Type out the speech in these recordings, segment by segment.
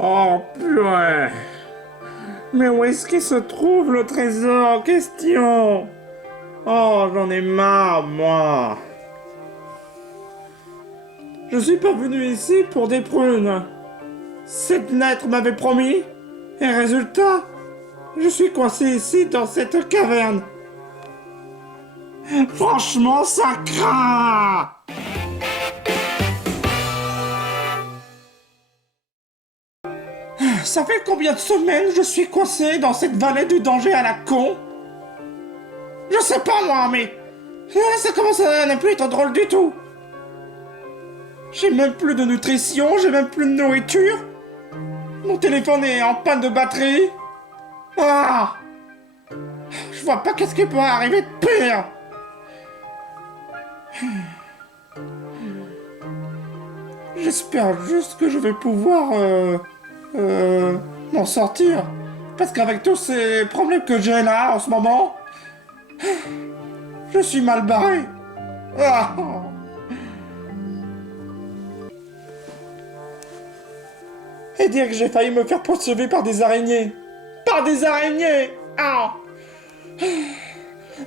Oh purée. Mais où est-ce qu'il se trouve le trésor en question? Oh, j'en ai marre, moi. Je suis pas venu ici pour des prunes. Cette lettre m'avait promis. Et résultat, je suis coincé ici dans cette caverne. Franchement, ça craint. Ça fait combien de semaines je suis coincé dans cette vallée du danger à la con? Je sais pas moi, mais ça commence à ne plus être drôle du tout. J'ai même plus de nutrition, j'ai même plus de nourriture. Mon téléphone est en panne de batterie. Ah! Je vois pas qu'est-ce qui peut arriver de pire. J'espère juste que je vais pouvoir m'en sortir. Parce qu'avec tous ces problèmes que j'ai là en ce moment, je suis mal barré. Ah. Et dire que j'ai failli me faire poursuivre par des araignées. Par des araignées. Ah.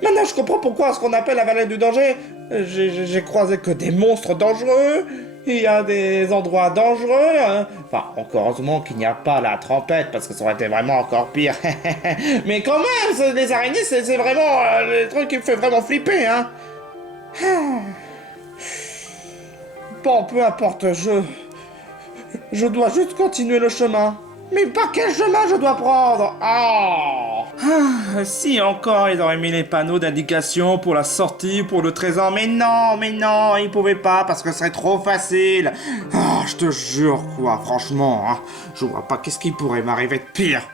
Maintenant je comprends pourquoi ce qu'on appelle la vallée du danger. J'ai croisé que des monstres dangereux. Il y a des endroits dangereux. Hein. Enfin, encore heureusement qu'il n'y a pas la trompette, parce que ça aurait été vraiment encore pire. Mais quand même, les araignées, c'est vraiment le truc qui me fait vraiment flipper, hein. Bon, peu importe, je dois juste continuer le chemin. Mais par quel chemin je dois prendre? Oh. Ah, si encore ils auraient mis les panneaux d'indication pour la sortie, pour le trésor. Mais non, ils pouvaient pas parce que ce serait trop facile. Ah, je te jure quoi, franchement, hein, je vois pas qu'est-ce qui pourrait m'arriver de pire.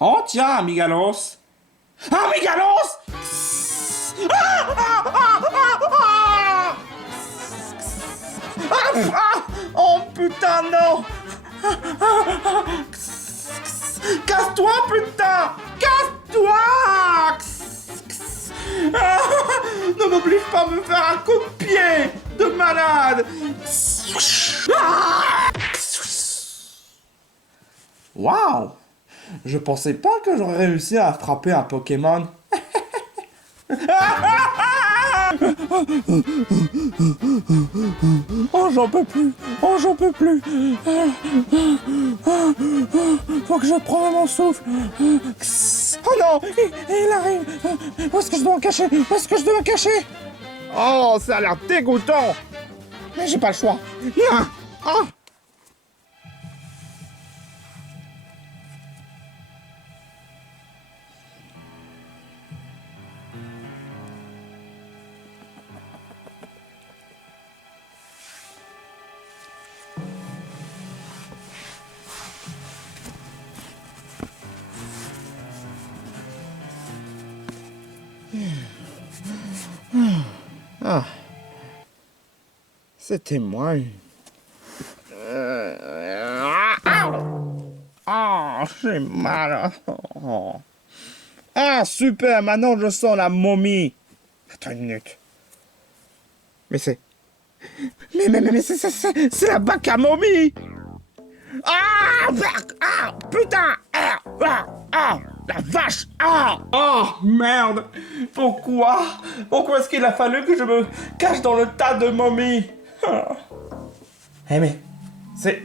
Oh tiens, Amigalos. Amigalos. Oh putain, non! Casse-toi, putain! Casse-toi! Ne m'oblige pas à me faire un coup de pied de malade! Waouh! Je pensais pas que j'aurais réussi à frapper un Pokémon. Oh, j'en peux plus. Oh, j'en peux plus. Faut que je prenne mon souffle. Oh non, il arrive. Où est-ce que je dois me cacher? Où est-ce que je dois me cacher? Oh, ça a l'air dégoûtant. Mais j'ai pas le choix. Ah. Ah, c'était moi. Ah, j'ai mal. Oh. Ah, super, maintenant je sens la momie. Attends une minute. Mais c'est... Mais c'est la bac à momie. Ah, putain. La vache. Oh, merde. Pourquoi est-ce qu'il a fallu que je me cache dans le tas de momies? Eh mais, c'est...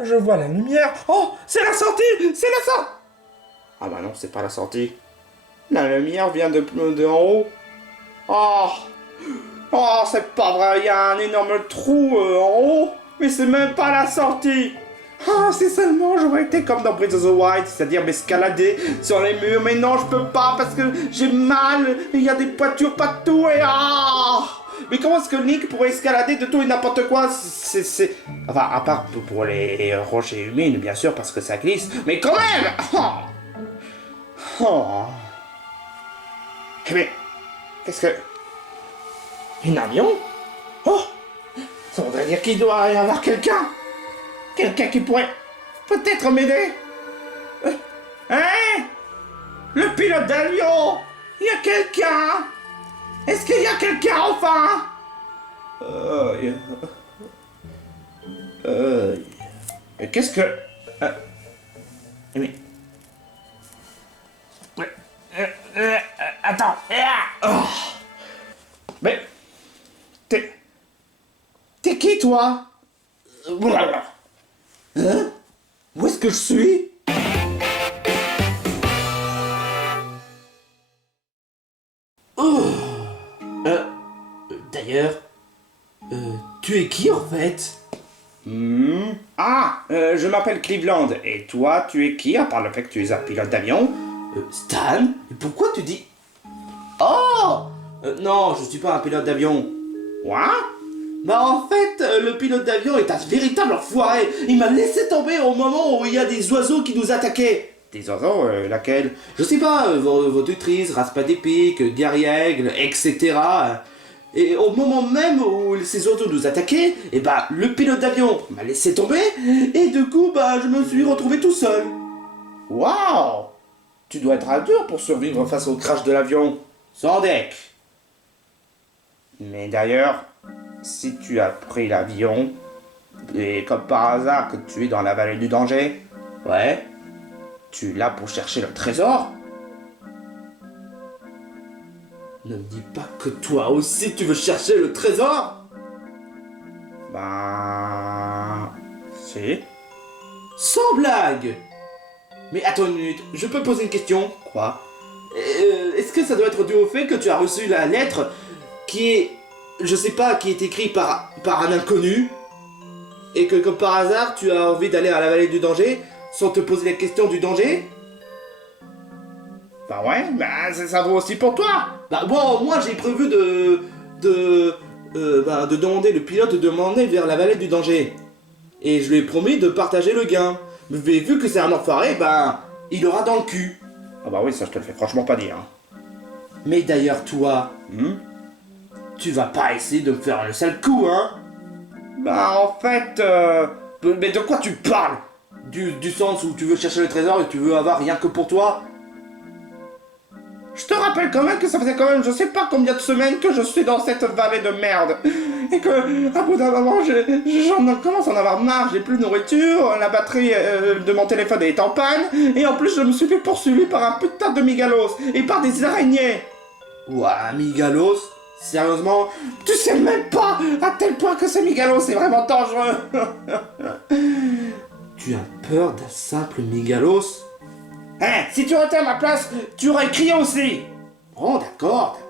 Je vois la lumière. Oh, c'est la sortie. Ah bah non, c'est pas la sortie. La lumière vient de en haut. Oh, c'est pas vrai, il y a un énorme trou en haut. Mais c'est même pas la sortie. Ah, si seulement j'aurais été comme dans Breath of the Wild, c'est-à-dire m'escalader sur les murs. Mais non, je peux pas parce que j'ai mal. Il y a des pointures partout et mais comment est-ce que Link pourrait escalader de tout et n'importe quoi? Enfin, à part pour les rochers humides, bien sûr, parce que ça glisse. Mais quand même. Mais qu'est-ce que... Un avion? Oh, ça voudrait dire qu'il doit y avoir quelqu'un. Quelqu'un qui pourrait peut-être m'aider. Hein? Le pilote d'avion. Il y a quelqu'un. Est-ce qu'il y a quelqu'un enfin? Euh, euh, Qu'est-ce que... mais... Attends. Oh. Mais... T'es qui, toi? Hein? Où est-ce que je suis? Oh. D'ailleurs, tu es qui en fait? Je m'appelle Cleveland. Et toi, tu es qui, à part le fait que tu es un pilote d'avion? Stan? Pourquoi tu dis... Oh! Non, je suis pas un pilote d'avion. Quoi? Bah en fait, le pilote d'avion est un véritable enfoiré. Il m'a laissé tomber au moment où il y a des oiseaux qui nous attaquaient. Des oiseaux? Laquelle? Je sais pas, vos tutrices, raspadépic, guerriègle, etc. Et au moment même où ces oiseaux nous attaquaient, et bah le pilote d'avion m'a laissé tomber, et du coup bah je me suis retrouvé tout seul. Waouh! Tu dois être à dur pour survivre face au crash de l'avion. Sans deck. Mais d'ailleurs, si tu as pris l'avion, et comme par hasard que tu es dans la vallée du danger, ouais, tu es là pour chercher le trésor? Ne me dis pas que toi aussi tu veux chercher le trésor? Ben... si. Sans blague! Mais attends une minute, je peux poser une question? Quoi? Est-ce que ça doit être dû au fait que tu as reçu la lettre qui est... je sais pas, qui est écrite par un inconnu? Et que comme par hasard tu as envie d'aller à la vallée du danger sans te poser la question du danger? Bah ouais, bah ça vaut aussi pour toi. Bah bon, moi j'ai prévu de demander le pilote de m'emmener vers la vallée du danger. Et je lui ai promis de partager le gain. Mais vu que c'est un enfoiré, bah il aura dans le cul. Ah bah oui, ça je te le fais franchement pas dire. Mais d'ailleurs toi, tu vas pas essayer de me faire le sale coup, hein? Bah en fait, mais de quoi tu parles? Du sens où tu veux chercher le trésor et tu veux avoir rien que pour toi? Je te rappelle quand même que ça faisait quand même je sais pas combien de semaines que je suis dans cette vallée de merde. Et que, à bout d'un moment, j'en commence à en avoir marre, j'ai plus de nourriture, la batterie de mon téléphone est en panne, et en plus je me suis fait poursuivi par un putain de migalos, et par des araignées. Ouah, migalos? Sérieusement? Tu sais même pas à tel point que ces migalos c'est vraiment dangereux. Tu as peur d'un simple migalos? Hein, si tu étais à ma place, tu aurais crié aussi. Oh, d'accord.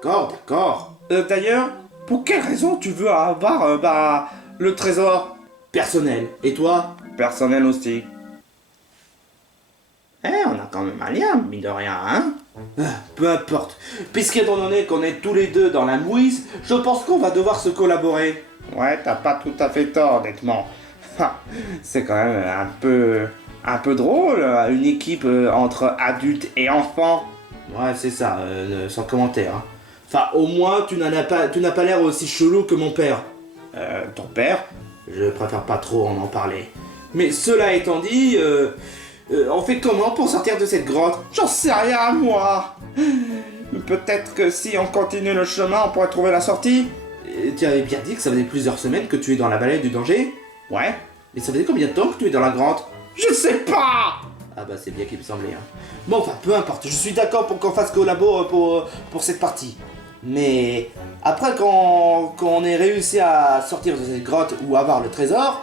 D'ailleurs, pour quelle raison tu veux avoir, le trésor? Personnel. Et toi? Personnel aussi. On a quand même un lien, mine de rien, hein? Peu importe. Puisqu'étant donné qu'on est tous les deux dans la mouise, je pense qu'on va devoir se collaborer. Ouais, t'as pas tout à fait tort, honnêtement. C'est quand même un peu drôle, une équipe entre adultes et enfants. Ouais, c'est ça, sans commentaire. Hein. Enfin, au moins, tu n'as pas l'air aussi chelou que mon père. Ton père? Je préfère pas trop en parler. Mais cela étant dit, on fait comment pour sortir de cette grotte? J'en sais rien, moi. Peut-être que si on continue le chemin, on pourrait trouver la sortie. Tu avais bien dit que ça faisait plusieurs semaines que tu es dans la vallée du danger? Ouais. Mais ça faisait combien de temps que tu es dans la grotte? Je sais pas. Ah bah c'est bien qu'il me semblait. Hein. Bon enfin peu importe, je suis d'accord pour qu'on fasse collabo pour cette partie. Mais après quand on ait réussi à sortir de cette grotte ou avoir le trésor,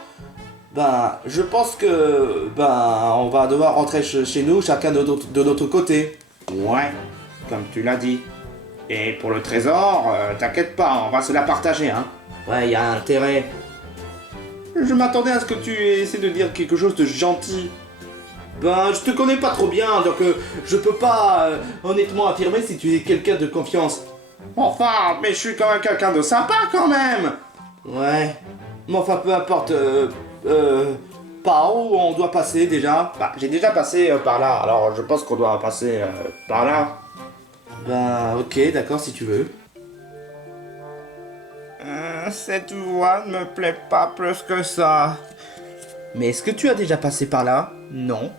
ben je pense que on va devoir rentrer chez nous chacun de notre côté. Ouais, comme tu l'as dit. Et pour le trésor, t'inquiète pas, on va se la partager hein. Ouais, y a intérêt. Je m'attendais à ce que tu essaies de dire quelque chose de gentil. Ben, je te connais pas trop bien, donc je peux pas honnêtement affirmer si tu es quelqu'un de confiance. Enfin, mais je suis quand même quelqu'un de sympa quand même. Ouais. Mais enfin, peu importe. Par où on doit passer déjà? Bah, j'ai déjà passé par là, alors je pense qu'on doit passer par là. Ben, ok, d'accord, si tu veux. Cette voie ne me plaît pas plus que ça. Mais est-ce que tu as déjà passé par là? Non.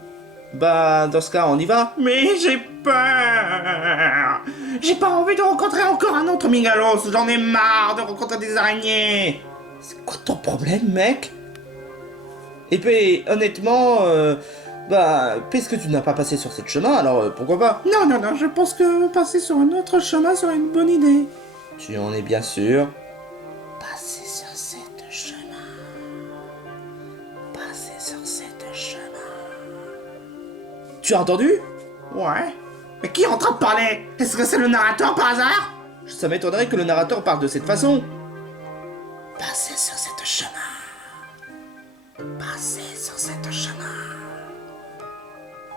Bah, dans ce cas, on y va. Mais j'ai peur. J'ai pas envie de rencontrer encore un autre Mingalos. J'en ai marre de rencontrer des araignées. C'est quoi ton problème, mec? Et puis, honnêtement, bah, puisque tu n'as pas passé sur cette chemin, alors pourquoi pas? Non, non, non, je pense que passer sur un autre chemin serait une bonne idée. Tu en es bien sûr? Passer sur cette chemin. Passer sur cette chemin. Tu as entendu? Ouais. Mais qui est en train de parler? Est-ce que c'est le narrateur par hasard? Ça m'étonnerait que le narrateur parle de cette façon. Passer sur cette chemin. Passer sur cette chemin.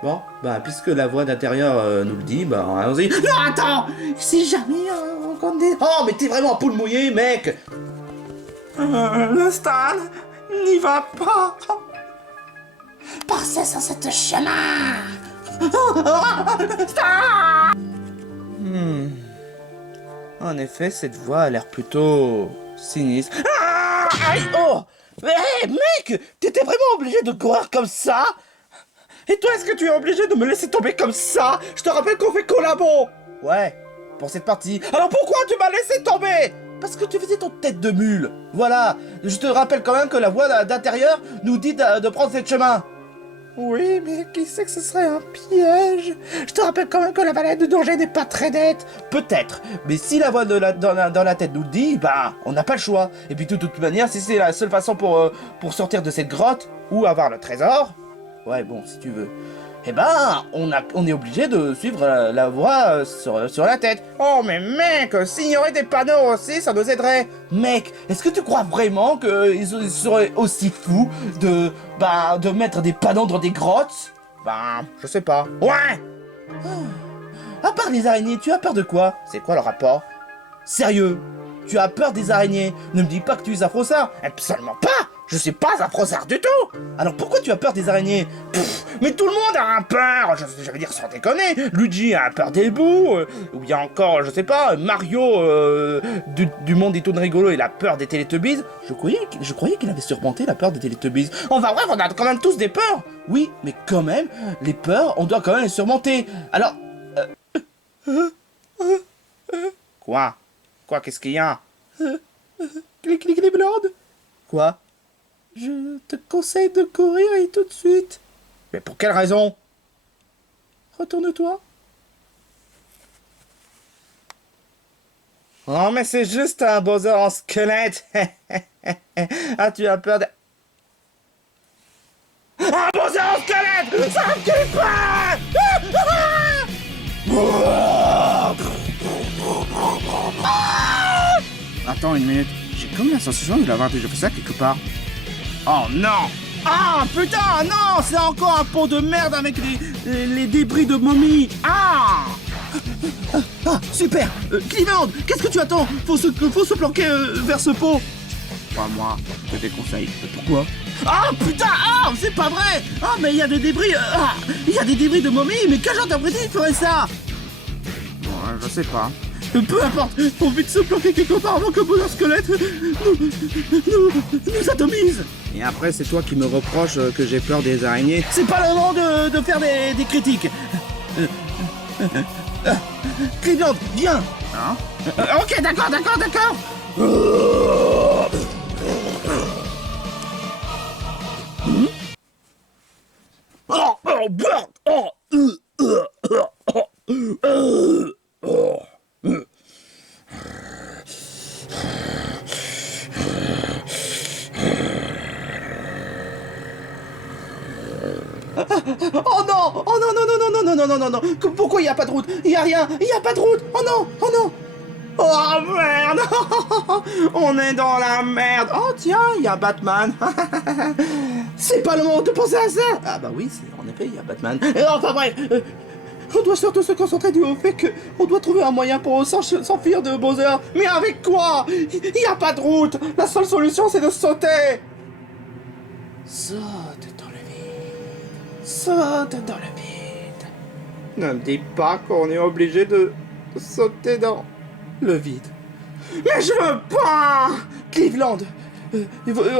Bon, bah, puisque la voix d'intérieur nous le dit, bah, allons-y. Non, attends. Si jamais on rencontre des... Oh, mais t'es vraiment un poule mouillé, mec! Le Stan, n'y va pas. Passer sur cette chemin. En effet, cette voix a l'air plutôt sinistre. Ah, aïe, oh! Hé, mec! T'étais vraiment obligé de courir comme ça? Et toi, est-ce que tu es obligé de me laisser tomber comme ça? Je te rappelle qu'on fait collabo. Ouais, pour cette partie. Alors pourquoi tu m'as laissé tomber? Parce que tu faisais ton tête de mule. Voilà, je te rappelle quand même que la voix d'intérieur nous dit de prendre ce chemin. Oui, mais qui sait que ce serait un piège? Je te rappelle quand même que la vallée de danger n'est pas très nette. Peut-être, mais si la voix dans la tête nous le dit, bah, on n'a pas le choix. Et puis de toute manière, si c'est la seule façon pour sortir de cette grotte ou avoir le trésor, ouais, bon, si tu veux, eh ben, on est obligé de suivre la voie sur la tête. Oh, mais mec, s'il y aurait des panneaux aussi, ça nous aiderait. Mec, est-ce que tu crois vraiment qu'ils seraient aussi fous de mettre des panneaux dans des grottes? Ben, je sais pas. Ouais. À part les araignées, tu as peur de quoi? C'est quoi le rapport? Sérieux, tu as peur des araignées? Ne me dis pas que tu es un frossard. Absolument pas. Je suis pas un frossard du tout. Alors pourquoi tu as peur des araignées? Mais tout le monde a un peur. Je veux dire, sans déconner. Luigi a peur des bouts. Ou bien encore, je sais pas, Mario du monde des toons rigolos, il a peur des Teletubbies. Je croyais qu'il avait surmonté la peur des Teletubbies. Enfin bref, on a quand même tous des peurs. Oui, mais quand même, les peurs, on doit quand même les surmonter. Alors... Quoi? Qu'est-ce qu'il y a? Clé-clé-clé-blonde. Quoi? Je te conseille de courir et tout de suite. Mais pour quelle raison? Retourne-toi. Oh, mais c'est juste un Bowser en squelette. Ah, tu as peur de... Un Bowser en squelette! Ça me tue pas! Attends une minute. J'ai comme la sensation de l'avoir déjà fait ça quelque part. Oh non! Ah putain, non! C'est encore un pot de merde avec les débris de momie! Ah! Ah, super. Cleveland, qu'est-ce que tu attends? Faut se planquer vers ce pot. Pas moi, je te déconseille. Pourquoi? Ah putain, ah, c'est pas vrai. Ah, mais il y a des débris, il y a des débris de momie, mais quel genre d'abruti ferait ça? Bon, je sais pas. Peu importe, faut vite se planquer quelque part avant que Bowser Squelette nous atomise. Et après, c'est toi qui me reproches que j'ai peur des araignées. C'est pas le moment de faire des critiques. Cleveland, viens. Hein? Ok, d'accord. Oh non! Oh non, non, non, non, non, non, non, non, non! Pourquoi il n'y a pas de route? Il n'y a rien! Il n'y a pas de route! Oh non! Oh non! Oh merde! On est dans la merde! Oh tiens, il y a Batman! C'est pas le moment de penser à ça! Ah bah oui, en effet, il y a Batman. Enfin bref, on doit surtout se concentrer du au fait qu'on doit trouver un moyen pour s'enfuir de Bowser. Mais avec quoi? Il n'y a pas de route! La seule solution, c'est de sauter! Saute dans le vide. Saute dans le vide. Ne me dis pas qu'on est obligé de sauter dans le vide. Mais je veux pas! Cleveland,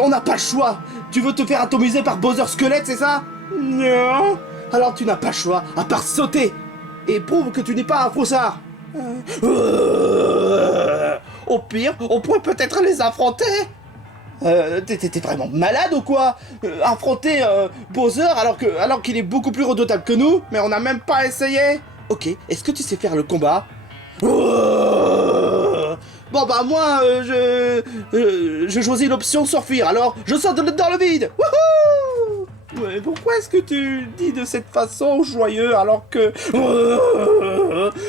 on n'a pas le choix. Tu veux te faire atomiser par Bowser Squelette, c'est ça? Non! Alors tu n'as pas le choix à part sauter et prouve que tu n'es pas un faussard. Au pire, on pourrait peut-être les affronter. T'es vraiment malade ou quoi? Affronter Bowser alors qu'il est beaucoup plus redoutable que nous, mais on n'a même pas essayé. Ok, est-ce que tu sais faire le combat? Bon bah moi, je choisis l'option s'enfuir, alors je saute dans le vide. Wouhou! Mais pourquoi est-ce que tu dis de cette façon joyeux alors que...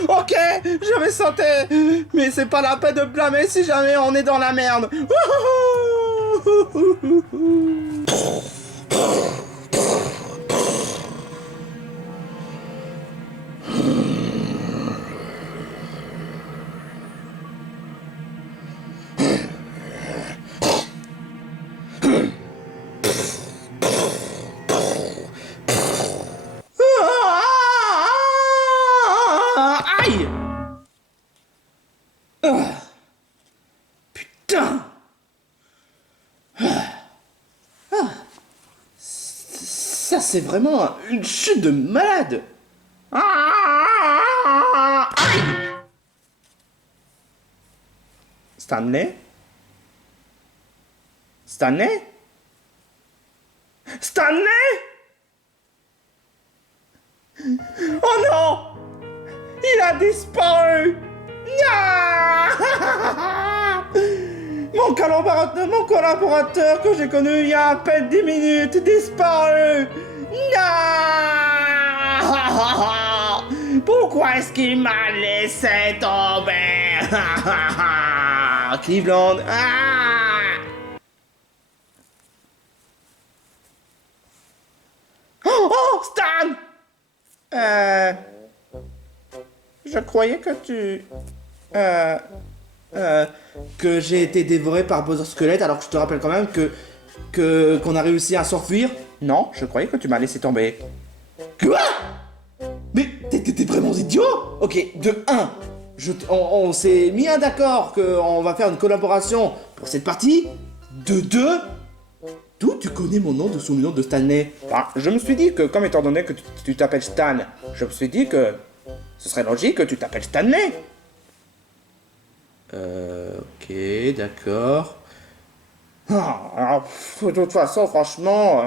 Ok, je vais sauter, mais c'est pas la peine de blâmer si jamais on est dans la merde. Aïe! Putain! Ça, c'est vraiment une chute de malade! Aïe! Stanley? Stanley? Stanley? Oh non! Il a disparu! Mon collaborateur que j'ai connu il y a à peine 10 minutes, disparu! Pourquoi est-ce qu'il m'a laissé tomber? Cleveland! Oh, Stan! Je croyais que tu... que j'ai été dévoré par Bowser Squelette, alors que je te rappelle quand même qu'on a réussi à s'enfuir. Non, je croyais que tu m'as laissé tomber. Quoi? Mais t'es vraiment idiot? Ok, de 1, on s'est mis un d'accord qu'on va faire une collaboration pour cette partie. De 2, d'où tu connais mon nom sous le nom de Stanley? Je me suis dit que, comme étant donné que tu t'appelles Stan, je me suis dit que ce serait logique que tu t'appelles Stanley. Ok, d'accord. De toute façon, franchement,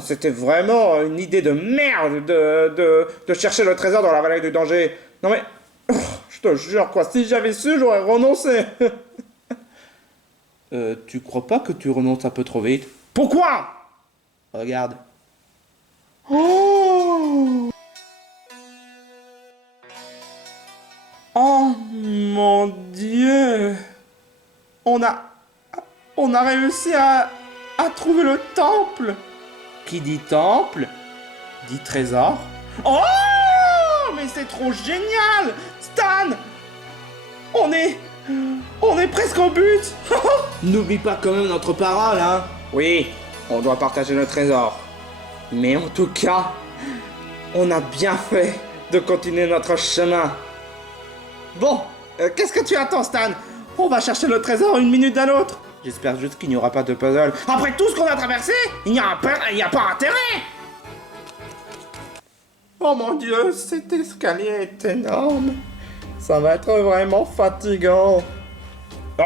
c'était vraiment une idée de merde de chercher le trésor dans la vallée du danger. Non mais, je te jure quoi, si j'avais su, j'aurais renoncé. Tu crois pas que tu renonces un peu trop vite? Pourquoi? Regarde. Oh! Oh mon Dieu! On a réussi à trouver le temple! Qui dit temple, dit trésor. Oh! Mais c'est trop génial! Stan! On est presque au but! N'oublie pas quand même notre parole, hein? Oui, on doit partager le trésor. Mais en tout cas, on a bien fait de continuer notre chemin. Bon, qu'est-ce que tu attends, Stan? On va chercher le trésor une minute à l'autre. J'espère juste qu'il n'y aura pas de puzzle. Après tout ce qu'on a traversé, il n'y a pas intérêt. Oh mon Dieu, cet escalier est énorme. Ça va être vraiment fatigant. Oh.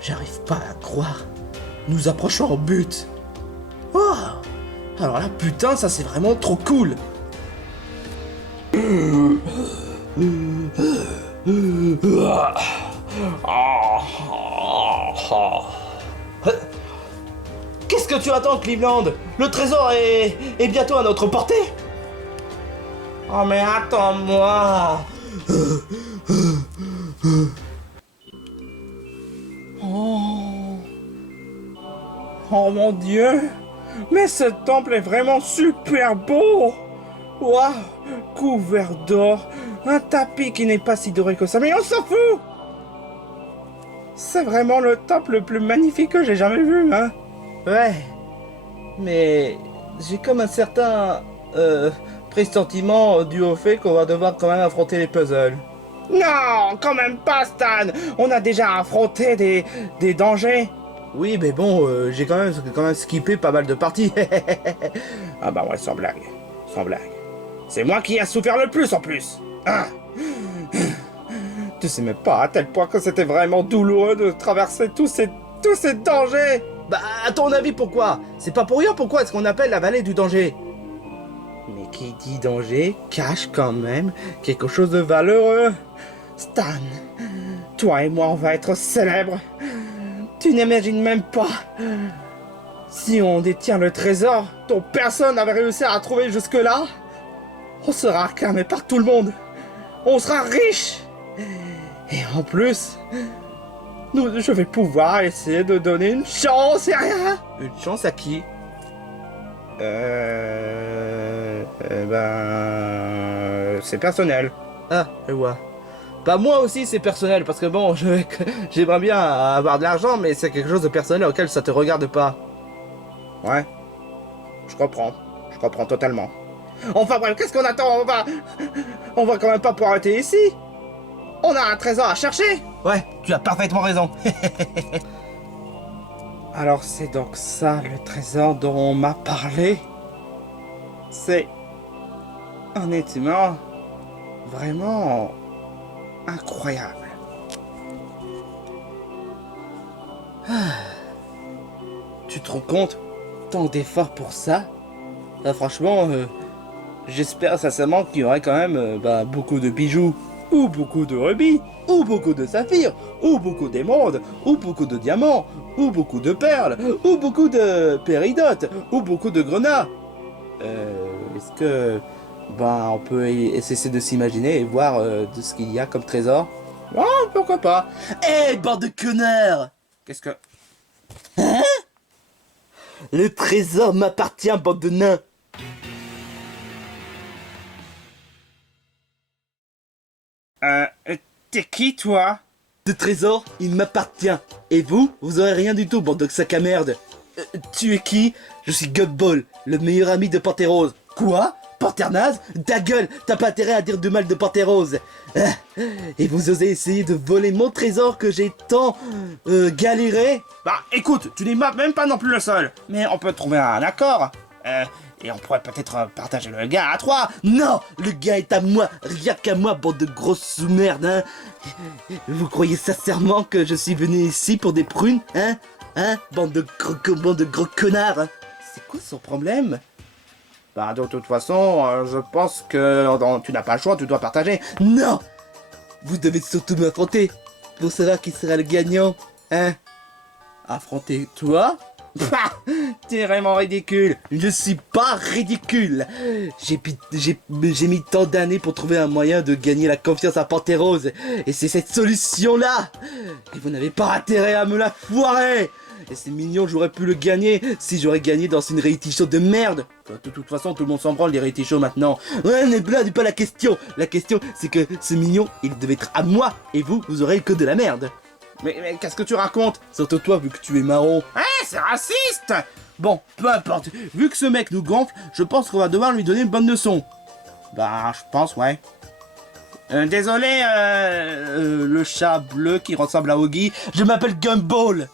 J'arrive pas à croire. Nous approchons au but. Oh! Alors là, putain, ça c'est vraiment trop cool. Qu'est-ce que tu attends, Cleveland? Le trésor est bientôt à notre portée. Oh mais attends-moi. Oh mon Dieu. Mais ce temple est vraiment super beau. Waouh, couvert d'or, un tapis qui n'est pas si doré que ça, mais on s'en fout. C'est vraiment le temple le plus magnifique que j'ai jamais vu, hein. Ouais, mais j'ai comme un certain pressentiment dû au fait qu'on va devoir quand même affronter les puzzles. Non, quand même pas, Stan. On a déjà affronté des dangers. Oui, mais bon, j'ai quand même skippé pas mal de parties. Ah bah ouais, sans blague. Sans blague. C'est moi qui ai souffert le plus en plus. Ah. Tu sais même pas à tel point que c'était vraiment douloureux de traverser tous ces dangers. Bah, à ton avis, pourquoi? C'est pas pour rien, pourquoi est-ce qu'on appelle la vallée du danger? Mais qui dit danger cache quand même quelque chose de valeureux. Stan, toi et moi on va être célèbres. Tu n'imagines même pas. Si on détient le trésor dont personne n'avait réussi à trouver jusque-là, on sera acclamé par tout le monde. On sera riche. Et en plus, je vais pouvoir essayer de donner une chance et rien. Une chance à qui? C'est personnel. Ah, je vois. Bah moi aussi c'est personnel, parce que bon, j'aimerais bien avoir de l'argent, mais c'est quelque chose de personnel auquel ça te regarde pas. Ouais, je comprends totalement. Enfin bref, qu'est-ce qu'on attend? On va quand même pas pouvoir arrêter ici. On a un trésor à chercher. Ouais, tu as parfaitement raison. Alors c'est donc ça le trésor dont on m'a parlé? C'est honnêtement vraiment incroyable. Tu te rends compte? Tant d'efforts pour ça? Bah, franchement, j'espère sincèrement qu'il y aurait quand même beaucoup de bijoux, ou beaucoup de rubis, ou beaucoup de saphirs, ou beaucoup d'émeraudes, ou beaucoup de diamants, ou beaucoup de perles, ou beaucoup de péridotes, ou beaucoup de grenats. Est-ce que on peut essayer de s'imaginer et voir de ce qu'il y a comme trésor? Oh, pourquoi pas? Hé, bande de connards! Qu'est-ce que... Le trésor m'appartient, bande de nains! T'es qui, toi? Ce trésor, il m'appartient. Et vous, vous aurez rien du tout, bande de sac à merde. Tu es qui? Je suis Gumball, le meilleur ami de Pantérose. Quoi? Panthère naze? Ta gueule, t'as pas intérêt à dire du mal de Pantérose. Et vous osez essayer de voler mon trésor que j'ai tant galéré? Bah écoute, tu n'es même pas non plus le seul. Mais on peut trouver un accord. Et on pourrait peut-être partager le gain à trois. Non, le gain est à moi, rien qu'à moi, bande de grosses sous-merdes, hein. Vous croyez sincèrement que je suis venu ici pour des prunes, hein? Hein, bande de gros connards, hein. C'est quoi son problème? Bah de toute façon, je pense que tu n'as pas le choix, tu dois partager. Non! Vous devez surtout m'affronter pour savoir qui sera le gagnant, hein? Affronter toi? T'es vraiment ridicule. Je suis pas ridicule. J'ai mis tant d'années pour trouver un moyen de gagner la confiance à Pantérose. Et c'est cette solution-là. Et vous n'avez pas intérêt à me la foirer. Et c'est mignon, j'aurais pu le gagner si j'aurais gagné dans une reality show de merde. De toute façon, tout le monde s'en branle les reality shows maintenant. Ouais, mais là n'est pas la question. La question, c'est que ce mignon, il devait être à moi. Et vous, vous aurez que de la merde. Mais qu'est-ce que tu racontes? Surtout toi, vu que tu es marron. C'est raciste! Bon, peu importe. Vu que ce mec nous gonfle, je pense qu'on va devoir lui donner une bonne leçon. Bah, je pense, ouais. Désolé, le chat bleu qui ressemble à Oggy. Je m'appelle Gumball.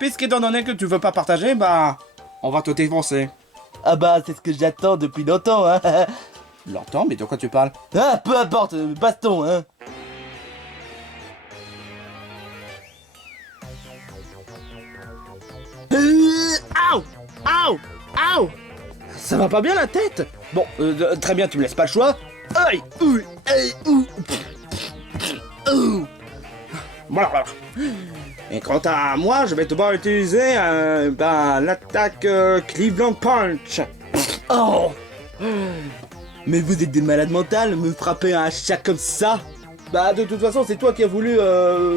Puisqu'étant donné que tu veux pas partager, bah, on va te défoncer. Ah bah, c'est ce que j'attends depuis longtemps, hein. Longtemps? Mais de quoi tu parles? Ah, peu importe, baston, hein. Aouh! Aouh! Aouh! Ça va pas bien la tête? Bon, très bien, tu me laisses pas le choix. Aïe! Ouh! Aïe! Ouh! Ouh! Voilà. Et quant à moi, je vais devoir utiliser l'attaque Cleveland Punch. Oh! Mais vous êtes des malades mentales, me frapper un chat comme ça? Bah de toute façon c'est toi qui as voulu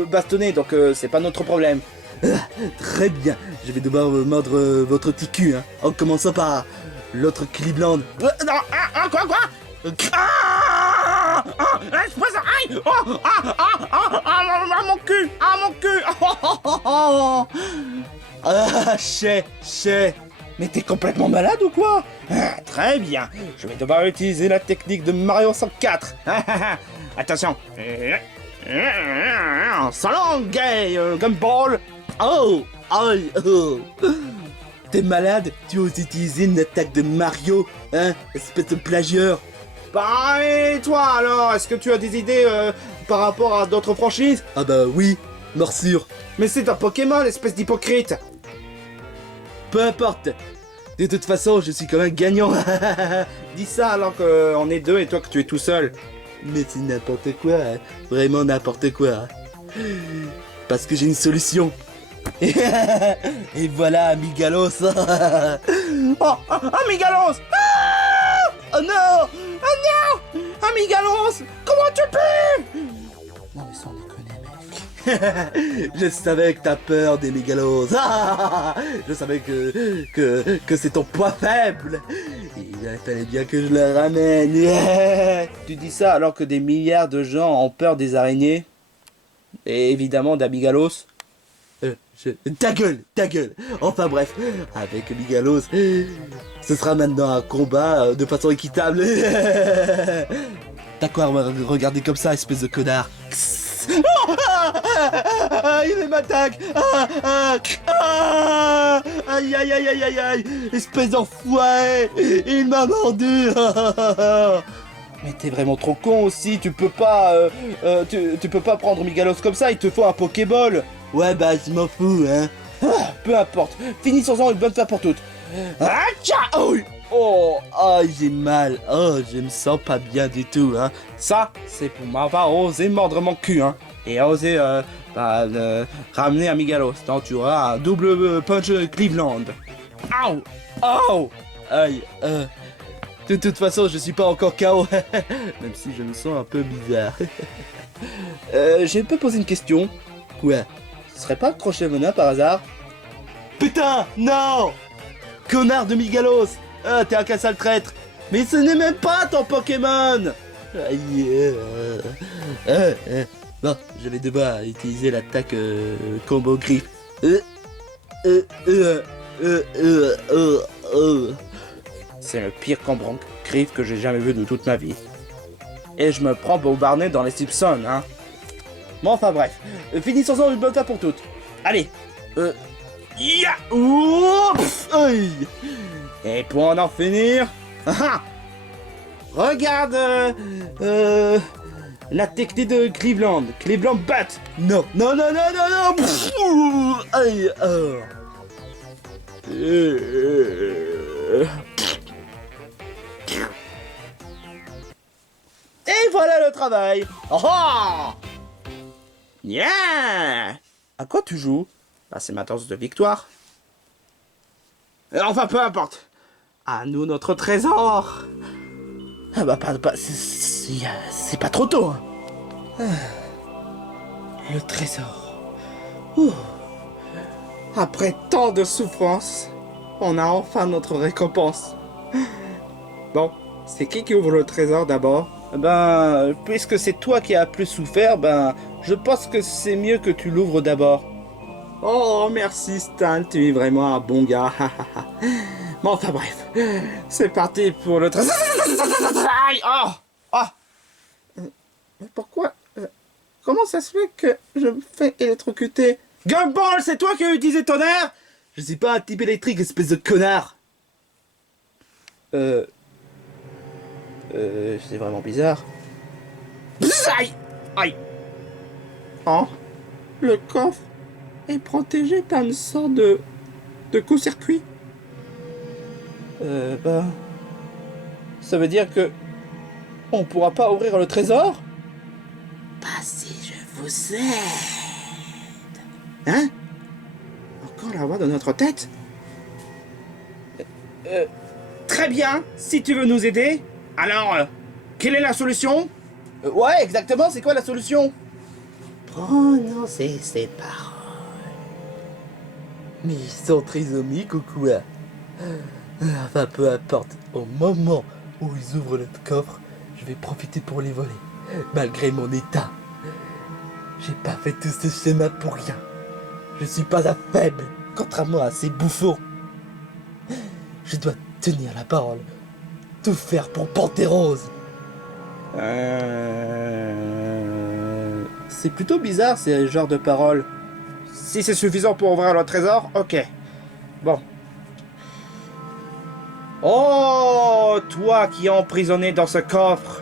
bastonner, donc c'est pas notre problème. Très bien, je vais devoir mordre votre petit cul, hein, en commençant par l'autre Cleveland. Non, quoi? Laisse-moi ça, aïe! Mon cul! Mon cul! Ah, chais. Mais t'es complètement malade ou quoi? Très bien, je vais devoir utiliser la technique de Mario 104. Attention. Salon gay, Gumball. Oh! Aïe! Oh! T'es malade? Tu oses utiliser une attaque de Mario? Hein? Espèce de plagieur! Bah, et toi alors? Est-ce que tu as des idées par rapport à d'autres franchises? Ah bah oui, morsure. Mais c'est un Pokémon, espèce d'hypocrite! Peu importe. De toute façon, je suis quand même gagnant. Dis ça alors qu'on est deux et toi que tu es tout seul. Mais c'est n'importe quoi, hein. Vraiment n'importe quoi. Hein. Parce que j'ai une solution. Et voilà, Amigalos. Oh, Amigalos! Ah! Oh non! Oh non! Amigalos! Comment tu peux? Non mais sans déconner, mec. Je savais que t'as peur des mégalos. Je savais que c'est ton point faible. Il fallait bien que je le ramène. Tu dis ça alors que des milliards de gens ont peur des araignées. Et évidemment d'Amigalos. Ta gueule, ta gueule. Enfin bref, avec Migalos, ce sera maintenant un combat de façon équitable. T'as quoi à me regarder comme ça, espèce de connard? Il m'attaque. Aïe aïe aïe aïe aïe aïe. Espèce d'enfoiré. Il m'a mordu. Mais t'es vraiment trop con aussi, tu peux pas tu peux pas prendre Migalos comme ça, il te faut un Pokéball. Ouais bah je m'en fous hein. Peu importe, finissons-en une bonne fois pour toutes. Ah, Oh, oh j'ai mal. Oh je me sens pas bien du tout hein. ça, c'est pour m'avoir osé mordre mon cul hein. Et osé ramener à Migalos. Donc tu auras un double punch Cleveland. Aouh. Oh aïe De toute façon je suis pas encore KO. Même si je me sens un peu bizarre. Je peux poser une question. Quoi? Ce serait pas Crochet Venin par hasard? Putain, non! Connard de Migalos! Ah, t'es un cassal traître! Mais ce n'est même pas ton Pokémon! Aïe, Bon, je vais devoir utiliser l'attaque combo griffe. C'est le pire combo griffe que j'ai jamais vu de toute ma vie. Et je me prends pour Barney dans les Simpsons, hein. Bon, enfin bref, finissons-en une bonne fois pour toutes. Allez, ya, Oups, aïe. et pour en finir, regarde la technique de Cleveland, Cleveland Bat. Non, non, non, non, non, non. Pff, aïe, Et voilà le travail. Oh, yeah. À quoi tu joues? Bah, c'est ma danse de victoire. Enfin, peu importe. À nous notre trésor. Ah bah, c'est pas trop tôt. Hein. Le trésor. Ouh. Après tant de souffrance, on a enfin notre récompense. Bon, c'est qui ouvre le trésor d'abord? Ben, puisque c'est toi qui as plus souffert, ben, je pense que c'est mieux que tu l'ouvres d'abord. Oh, merci Stan, tu es vraiment un bon gars. Bon, enfin bref, c'est parti pour le trésor. Aïe, oh, oh. Mais pourquoi comment ça se fait que je me fais électrocuter? Gumball, c'est toi qui as utilisé ton air? Je suis pas un type électrique, espèce de connard. C'est vraiment bizarre. Aïe, aïe. Oh, le coffre est protégé par une sorte de court-circuit. Bah, ça veut dire que on pourra pas ouvrir le trésor? Pas si je vous aide. Hein? Encore la voix de notre tête? Très bien, si tu veux nous aider. Alors, quelle est la solution? Ouais, exactement, c'est quoi la solution? Prononcez ces paroles. Mais ils sont trisomiques ou quoi? Enfin, peu importe. Au moment où ils ouvrent le coffre, je vais profiter pour les voler. Malgré mon état. J'ai pas fait tout ce schéma pour rien. Je suis pas un faible, contrairement à ces bouffons. Je dois tenir la parole. Tout faire pour Pantérose. C'est plutôt bizarre ces genres de paroles. Si c'est suffisant pour ouvrir le trésor, ok. Bon. Oh, toi qui es emprisonné dans ce coffre,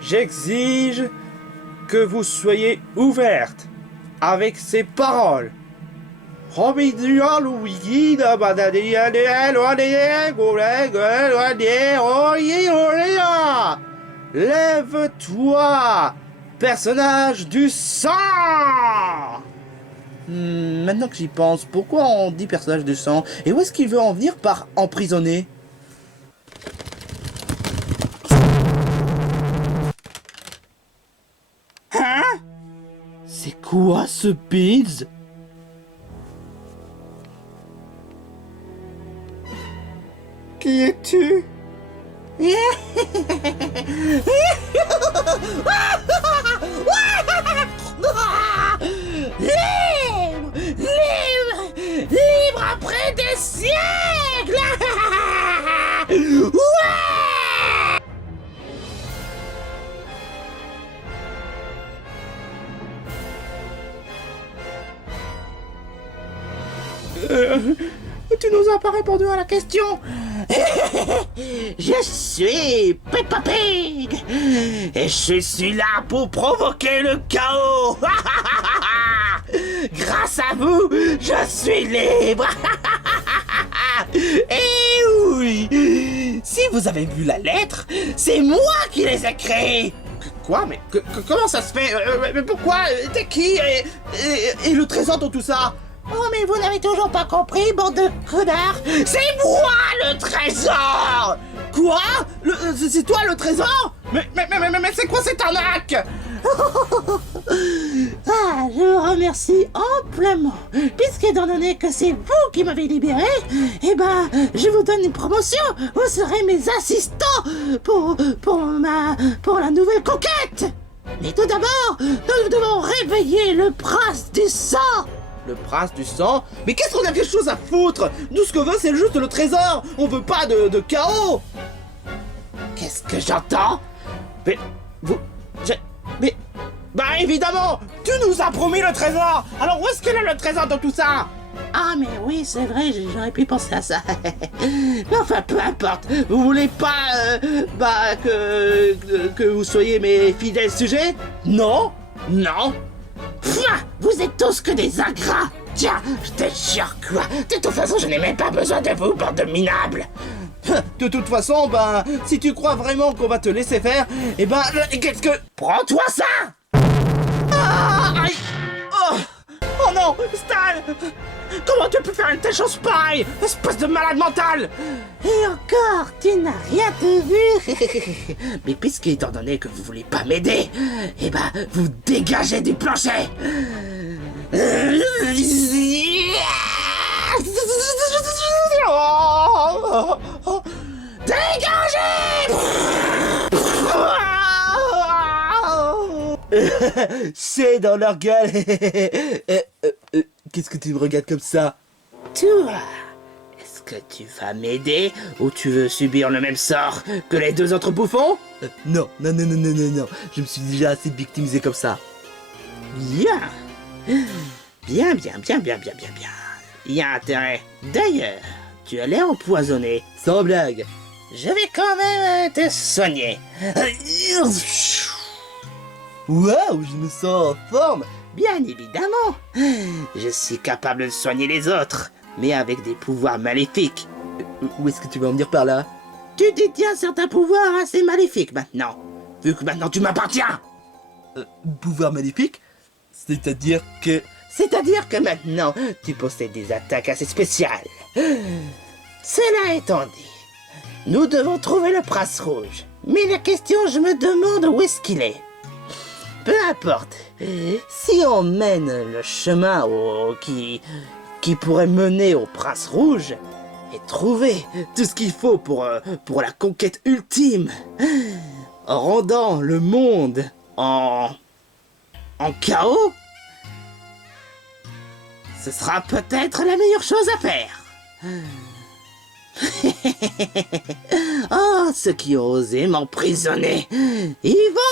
j'exige que vous soyez ouverte avec ces paroles. Lève-toi, personnage du sang. Maintenant que j'y pense, pourquoi on dit personnage du sang? Et où est-ce qu'il veut en venir par emprisonné? Hein? C'est quoi ce Bills? Qui es-tu? Libre! Libre! Libre après des siècles! Ouais! Tu nous as pas répondu à la question. Je suis Peppa Pig et je suis là pour provoquer le chaos. Grâce à vous, je suis libre. Et oui, si vous avez vu la lettre, c'est moi qui les ai créées. Quoi? Mais comment ça se fait? Mais pourquoi? T'es qui? Et le trésor dans tout ça? Oh, mais vous n'avez toujours pas compris, bande de connards! C'est moi le trésor! Quoi? C'est toi le trésor? Mais c'est quoi cette arnaque? Ah, je vous remercie amplement. Puisque étant donné que c'est vous qui m'avez libéré, eh ben, je vous donne une promotion. Vous serez mes assistants pour la nouvelle conquête. Mais tout d'abord, nous devons réveiller le prince du sang. Le prince du sang? Mais qu'est-ce qu'on a quelque chose à foutre? Nous, ce qu'on veut, c'est juste le trésor. On veut pas de chaos. Qu'est-ce que j'entends? Mais bah évidemment, tu nous as promis le trésor. Alors où est-ce qu'il est le trésor dans tout ça? Ah mais oui, c'est vrai, j'aurais pu penser à ça. Mais enfin, peu importe. Vous voulez pas que vous soyez mes fidèles sujets? Non. Pfff, vous êtes tous que des ingrats. Tiens, je te jure quoi. De toute façon, je n'ai même pas besoin de vous, bande de minables. De toute façon, si tu crois vraiment qu'on va te laisser faire, qu'est-ce que... Prends-toi ça! Ah, aïe. Oh non, Stan! Comment tu peux faire une telle chose pareille? Espèce de malade mental! Et encore, tu n'as rien vu. Mais puisque, étant donné que vous voulez pas m'aider, vous dégagez du plancher! Dégagez! C'est dans leur gueule. Qu'est-ce que tu me regardes comme ça? Toi, est-ce que tu vas m'aider ou tu veux subir le même sort que les deux autres bouffons? Non. Je me suis déjà assez victimisé comme ça. Bien. Il y a intérêt. D'ailleurs, tu as l'air empoisonné. Sans blague. Je vais quand même te soigner. Waouh, je me sens en forme. Bien évidemment. Je suis capable de soigner les autres, mais avec des pouvoirs maléfiques. Où est-ce que tu veux en venir par là? Tu détiens certains pouvoirs assez maléfiques maintenant, vu que maintenant tu m'appartiens. Pouvoirs maléfiques? C'est-à-dire que maintenant, tu possèdes des attaques assez spéciales. Cela étant dit, nous devons trouver le prince rouge. Mais la question, je me demande où est-ce qu'il est. Peu importe. Si on mène le chemin qui pourrait mener au prince rouge et trouver tout ce qu'il faut pour la conquête ultime, en rendant le monde en chaos, ce sera peut-être la meilleure chose à faire. Oh, ceux qui ont osé m'emprisonner, ils vont